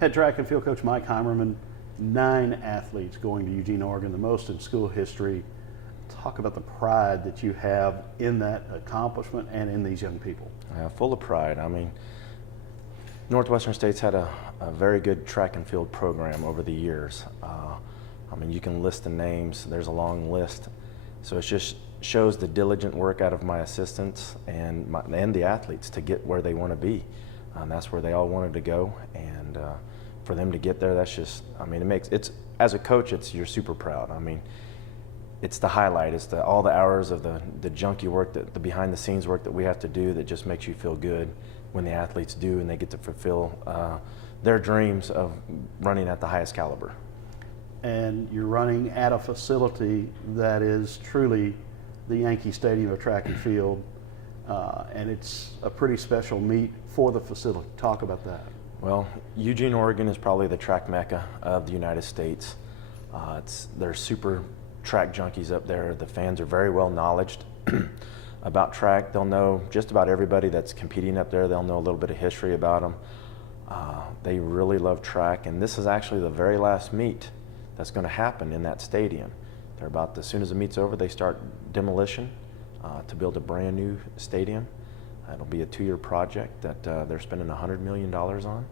Head track and field coach Mike Heimerman, 9 athletes going to Eugene, Oregon, the most in school history. Talk about the pride that you have in that accomplishment and in these young people. Full of pride. I mean, Northwestern State's had a very good track and field program over the years. I mean, you can list the names. There's a long list. So it just shows the diligent work out of my assistants and the athletes to get where they want to be. That's where they all wanted to go, and for them to get there, that's just, I mean, it's as a coach, you're super proud. I mean, it's the highlight. It's all the hours of the junky work, the behind the scenes work that we have to do that just makes you feel good when the athletes do and they get to fulfill their dreams of running at the highest caliber. And you're running at a facility that is truly the Yankee Stadium of track and field, and it's a pretty special meet for the facility. Talk about that. Well, Eugene, Oregon is probably the track mecca of the United States. There's super track junkies up there. The fans are very well knowledged about track. They'll know just about everybody that's competing up there. They'll know a little bit of history about them. They really love track, and this is actually the very last meet that's going to happen in that stadium. They're about, as soon as the meet's over, they start demolition to build a brand new stadium. It'll be a 2-year project that they're spending $100 million on.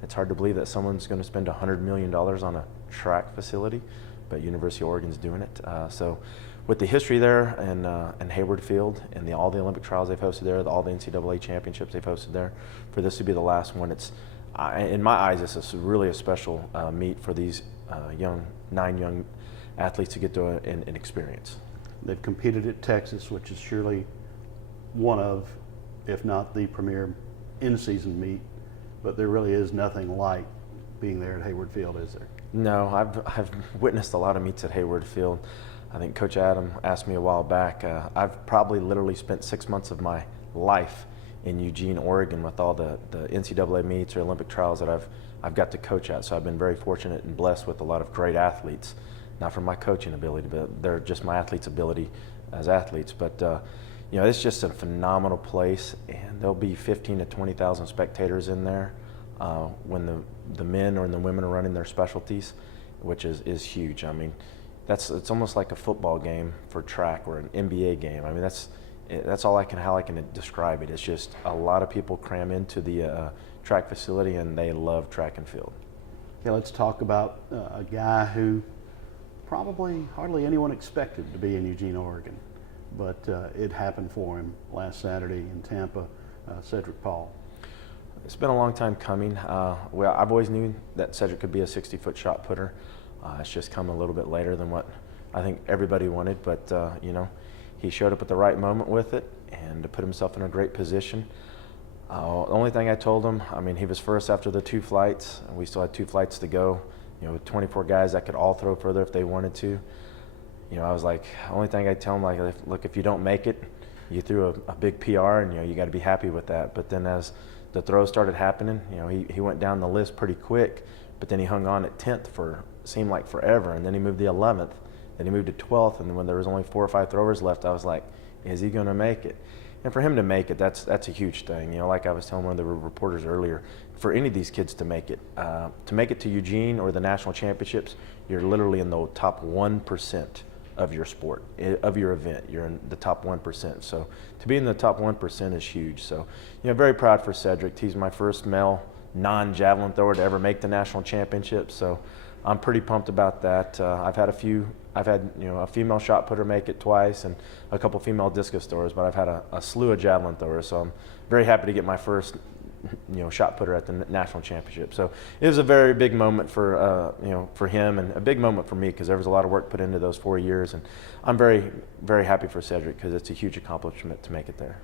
It's hard to believe that someone's going to spend $100 million on a track facility, but University of Oregon's doing it. So with the history there and Hayward Field and all the Olympic trials they've hosted there, all the NCAA championships they've hosted there, for this to be the last one, it's, in my eyes, this is really a special meet for these 9 young athletes to get to an experience. They've competed at Texas, which is surely one of, if not the premier in-season meet, but there really is nothing like being there at Hayward Field, is there? No, I've witnessed a lot of meets at Hayward Field. I think Coach Adam asked me a while back, I've probably literally spent 6 months of my life in Eugene, Oregon with all the NCAA meets or Olympic trials that I've got to coach at. So I've been very fortunate and blessed with a lot of great athletes, not from my coaching ability, but they're just my athletes' ability as athletes. But you know, it's just a phenomenal place, and there'll be 15 to 20,000 spectators in there when the men or the women are running their specialties, which is huge. I mean, it's almost like a football game for track or an NBA game. I mean, that's how I can describe it. It's just a lot of people cram into the track facility, and they love track and field. Okay, let's talk about a guy who probably hardly anyone expected to be in Eugene, Oregon, but it happened for him last Saturday in Tampa, Cedric Paul. It's been a long time coming. Well, I've always knew that Cedric could be a 60-foot shot putter. It's just come a little bit later than what I think everybody wanted, but you know, he showed up at the right moment with it and put himself in a great position. The only thing I told him, I mean, he was first after the 2 flights. We still had 2 flights to go. You know, with 24 guys that could all throw further if they wanted to. You know, I was like, the only thing I tell him, like, look, if you don't make it, you threw a big PR, and you know, you got to be happy with that. But then as the throws started happening, you know, he went down the list pretty quick, but then he hung on at 10th for seemed like forever, and then he moved to 11th, then he moved to 12th, and then when there was only 4 or 5 throwers left, I was like, is he going to make it? And for him to make it, that's a huge thing. You know, like I was telling one of the reporters earlier, for any of these kids to make it to Eugene or the national championships, you're literally in the top 1% of your sport, of your event. You're in the top 1%. So to be in the top 1% is huge. So, you know, very proud for Cedric. He's my first male non-javelin thrower to ever make the national championships. So I'm pretty pumped about that. I've had you know, a female shot putter make it twice and a couple female discus throwers, but I've had a slew of javelin throwers. So I'm very happy to get my first, you know, shot putter at the national championship. So it was a very big moment for you know, for him, and a big moment for me because there was a lot of work put into those 4 years, and I'm very, very happy for Cedric because it's a huge accomplishment to make it there.